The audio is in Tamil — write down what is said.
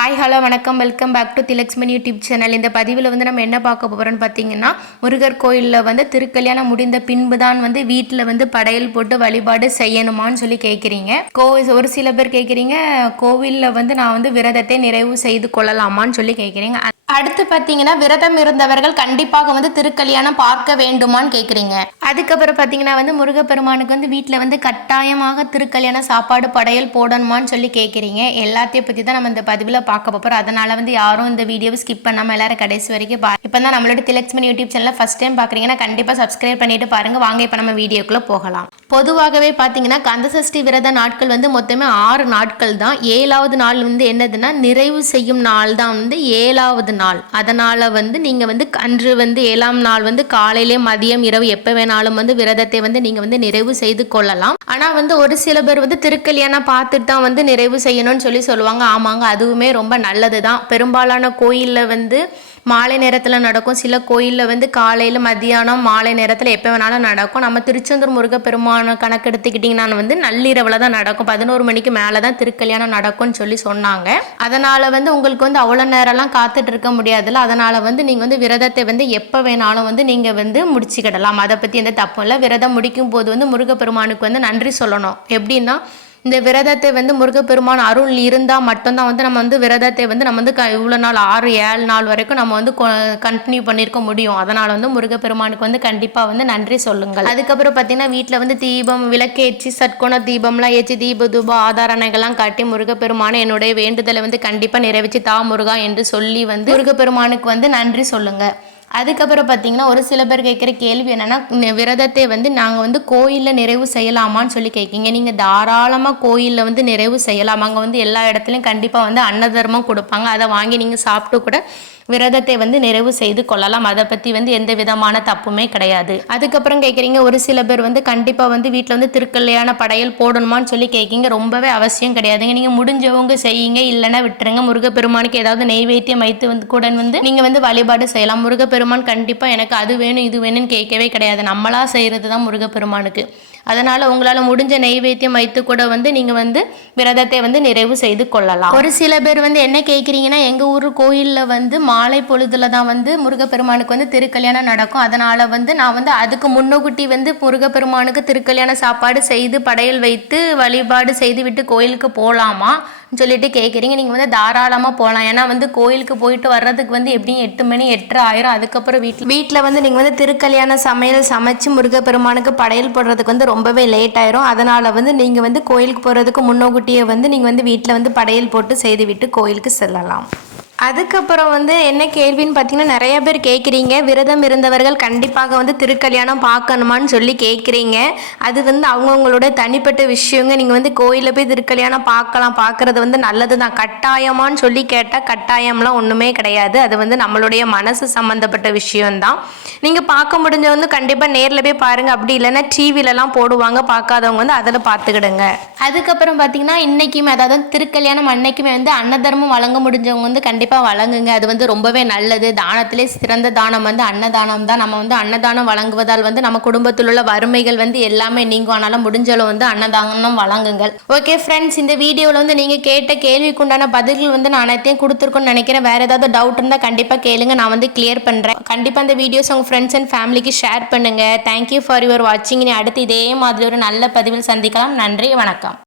ஹாய் ஹலோ வணக்கம். Welcome back to Thilakshman YouTube channel இந்த பதிவில் வந்து நம்ம என்ன பார்க்க போகிறோம்னு பார்த்தீங்கன்னா முருகர் கோயிலில் வந்து திருக்கல்யாணம் முடிந்த பின்பு தான் வந்து வீட்டில் வந்து படையல் போட்டு வழிபாடு செய்யணுமான்னு சொல்லி கேட்குறீங்க கோ ஒரு சில பேர் கேட்குறீங்க கோவிலில் வந்து நான் வந்து விரதத்தை நிறைவு செய்து கொள்ளலாமான்னு சொல்லி கேட்குறீங்க அடுத்து பார்த்தீங்கன்னா விரதம் இருந்தவர்கள் கண்டிப்பாக வந்து திருக்கல்யாணம் பார்க்க வேண்டுமான்னு கேட்குறீங்க அதுக்கப்புறம் பார்த்தீங்கன்னா வந்து முருகப்பெருமானுக்கு வந்து வீட்டில் வந்து கட்டாயமாக திருக்கல்யாண சாப்பாடு படையல் போடணுமான்னு சொல்லி கேட்குறீங்க எல்லாத்தையும் பற்றி தான் நம்ம இந்த பதிவில் பார்க்க போகிறோம் அதனால வந்து யாரும் இந்த வீடியோவை ஸ்கிப் பண்ணாமல் எல்லாரும் கடைசி வரைக்கும் பா இப்போ தான் நம்மளோட திலக்ஷ்மன் யூடியூப் சேனலில் ஃபஸ்ட் டைம் பார்க்குறீங்கன்னா கண்டிப்பாக சப்ஸ்கிரைப் பண்ணிட்டு பாருங்கள் வாங்க இப்போ நம்ம வீடியோக்குள்ளே போகலாம். பொதுவாகவே பார்த்தீங்கன்னா கந்தசஷ்டி விரத நாட்கள் வந்து மொத்தமே ஆறு நாட்கள் தான். ஏழாவது நாள் வந்து என்னதுன்னா நிறைவு செய்யும் நாள் தான் வந்து ஏழாவது நாள். அதனால் வந்து நீங்கள் வந்து அன்று வந்து ஏழாம் நாள் வந்து காலையிலே மதியம் இரவு எப்போ வேணாலும் வந்து விரதத்தை வந்து நீங்கள் வந்து நிறைவு செய்து கொள்ளலாம். ஆனால் வந்து ஒரு சில பேர் வந்து திருக்கல்யாணம் பார்த்துட்டு தான் வந்து நிறைவு செய்யணும்னு சொல்லி சொல்லுவாங்க. ஆமாங்க அதுவுமே ரொம்ப நல்லது தான் பெரும்பாலான கோயிலில் வந்து மாலை நேரத்தில் நடக்கும். சில கோயிலில் வந்து காலையில் மதியானம் மாலை நேரத்தில் எப்போ வேணாலும் நடக்கும். நம்ம திருச்செந்தூர் முருகப்பெருமான கணக்கு எடுத்துக்கிட்டிங்கன்னா வந்து நள்ளிரவில் தான் நடக்கும். பதினோரு மணிக்கு மேலே தான் திருக்கல்யாணம் நடக்கும்னு சொல்லி சொன்னாங்க. அதனால் வந்து உங்களுக்கு வந்து அவ்வளோ நேரம்லாம் காத்துட்டு இருக்க முடியாதுல்ல. அதனால் வந்து நீங்கள் வந்து விரதத்தை வந்து எப்போ வேணாலும் வந்து நீங்கள் வந்து முடிச்சுக்கிடலாம். அதை பற்றி எந்த தப்பும் இல்லை. விரதம் முடிக்கும் போது வந்து முருகப்பெருமானுக்கு வந்து நன்றி சொல்லணும். எப்படின்னா இந்த விரதத்தை வந்து முருகப்பெருமான் அருள் இருந்தால் மட்டும்தான் வந்து நம்ம வந்து விரதத்தை வந்து நம்ம வந்து க இவ்வளோ நாள் ஆறு ஏழு நாள் வரைக்கும் நம்ம வந்து கண்டினியூ பண்ணியிருக்க முடியும். அதனால் வந்து முருகப்பெருமானுக்கு வந்து கண்டிப்பாக வந்து நன்றி சொல்லுங்கள். அதுக்கப்புறம் பார்த்தீங்கன்னா வீட்டில் வந்து தீபம் விளக்கேற்றி சட்கோண தீபம்லாம் ஏற்றி தீப தூப ஆதாரணைகள்லாம் காட்டி முருகப்பெருமானை என்னுடைய வேண்டுதலை வந்து கண்டிப்பாக நிறைவேற்றி தா முருகா என்று சொல்லி வந்து முருகப்பெருமானுக்கு வந்து நன்றி சொல்லுங்கள் அதுக்கப்புறம் பார்த்தீங்கன்னா ஒரு சில பேர் கேட்குற கேள்வி என்னென்னா விரதத்தை வந்து நாங்கள் வந்து கோயிலில் நிறைவு செய்யலாமான்னு சொல்லி கேட்கிங்க நீங்கள் தாராளமாக கோயிலில் வந்து நிறைவு செய்யலாம். அங்கே வந்து எல்லா இடத்துலையும் கண்டிப்பாக வந்து அன்னதர்மம் கொடுப்பாங்க. அதை வாங்கி நீங்கள் சாப்பிட்டு கூட விரதத்தை வந்து நிறைவு செய்து கொள்ளலாம். அதை பற்றி வந்து எந்த விதமான தப்புமே கிடையாது. அதுக்கப்புறம் கேட்குறீங்க ஒரு சில பேர் வந்து கண்டிப்பாக வந்து வீட்டில் வந்து திருக்கல்யாண படையல் போடணுமான்னு சொல்லி கேட்கிங்க ரொம்பவே அவசியம் கிடையாதுங்க. நீங்கள் முடிஞ்சவங்க செய்யுங்க இல்லைன்னா விட்டுருங்க. முருகப்பெருமானுக்கு ஏதாவது நெய்வேத்தியம் வைத்து வந்து கூட வந்து நீங்கள் வந்து வழிபாடு செய்யலாம். முருகப்பெருமான் கண்டிப்பாக எனக்கு அது வேணும் இது வேணும்னு கேட்கவே கிடையாது. நம்மளா செய்கிறது தான் முருகப்பெருமானுக்கு. அதனால் உங்களால் முடிஞ்ச நெய்வேத்தியம் வைத்து கூட வந்து நீங்கள் வந்து விரதத்தை வந்து நிறைவு செய்து கொள்ளலாம். ஒரு சில பேர் வந்து என்ன கேட்குறீங்கன்னா எங்கள் ஊர் கோயிலில் வந்து மாலை பொழுதுல தான் வந்து முருகப்பெருமானுக்கு வந்து திருக்கல்யாணம் நடக்கும். அதனால் வந்து நான் வந்து அதுக்கு முன்னுக்குட்டி வந்து முருகப்பெருமானுக்கு திருக்கல்யாண சாப்பாடு செய்து படையல் வைத்து வழிபாடு செய்து விட்டு கோயிலுக்கு போகலாமா சொல்லிட்டு கேட்குறீங்க நீங்கள் வந்து தாராளமாக போகலாம் ஏன்னா வந்து கோயிலுக்கு போயிட்டு வர்றதுக்கு வந்து எப்படியும் எட்டு மணி எட்டரை ஆயிரம். அதுக்கப்புறம் வீட்டில் வீட்டில் வந்து நீங்கள் வந்து திருக்கல்யாண சமையல் சமைச்சு முருகப்பெருமானுக்கு படையல் போடுறதுக்கு வந்து ரொம்பவே லேட் ஆயிரும். அதனால் வந்து நீங்கள் வந்து கோயிலுக்கு போகிறதுக்கு முன்னோக்குட்டியே வந்து நீங்கள் வந்து வீட்டில் வந்து படையல் போட்டு செய்து விட்டு கோயிலுக்கு செல்லலாம். அதுக்கப்புறம் வந்து என்ன கேள்வின்னு பார்த்தீங்கன்னா நிறைய பேர் கேட்குறீங்க. விரதம் இருந்தவர்கள் கண்டிப்பாக வந்து திருக்கல்யாணம் பார்க்கணுமான்னு சொல்லி கேட்குறீங்க. அது வந்து அவங்கவுங்களோட தனிப்பட்ட விஷயங்க. நீங்கள் வந்து கோயிலில் போய் திருக்கல்யாணம் பார்க்கலாம். பார்க்குறது வந்து நல்லது தான் கட்டாயமான்னு சொல்லி கேட்டால் கட்டாயம்லாம் ஒன்றுமே கிடையாது. அது வந்து நம்மளுடைய மனசு சம்மந்தப்பட்ட விஷயம்தான். நீங்கள் பார்க்க முடிஞ்ச வந்து கண்டிப்பாக நேரில் போய் பாருங்கள் அப்படி இல்லைன்னா டிவிலலாம் போடுவாங்க. பார்க்காதவங்க வந்து அதில் பார்த்துக்கிடுங்க. அதுக்கப்புறம் பார்த்தீங்கன்னா இன்றைக்குமே அதாவது திருக்கல்யாணம் அன்னைக்குமே வந்து அன்னதர்மம் வழங்க முடிஞ்சவங்க வந்து கண்டிப்பாக கண்டிப்பாக வழங்குங்க. அது வந்து ரொம்பவே நல்லது. தானத்திலே சிறந்த தானம் வந்து அன்னதானம் தான். நம்ம வந்து அன்னதானம் வழங்குவதால் வந்து நம்ம குடும்பத்தில் உள்ள வறுமைகள் வந்து எல்லாமே நீங்கும் ஆனாலும் முடிஞ்சளவு வந்து அன்னதானம் வழங்குங்கள். ஓகே ஃப்ரெண்ட்ஸ் இந்த வீடியோவில் வந்து நீங்கள் கேட்ட கேள்விக்குண்டான பதில்கள் வந்து நான் அனைத்தையும் கொடுத்துருக்கோன்னு நினைக்கிறேன். வேறு ஏதாவது டவுட் இருந்தால் கண்டிப்பாக கேளுங்க. நான் வந்து கிளியர் பண்ணுறேன் கண்டிப்பாக இந்த வீடியோஸ் உங்கள் ஃப்ரெண்ட்ஸ் அண்ட் ஃபேமிலிக்கு ஷேர் பண்ணுங்கள் தேங்க்யூ ஃபார் யுவர் வாட்சிங் நீ அடுத்து இதே மாதிரி ஒரு நல்ல பதிவில் சந்திக்கலாம். நன்றி வணக்கம்.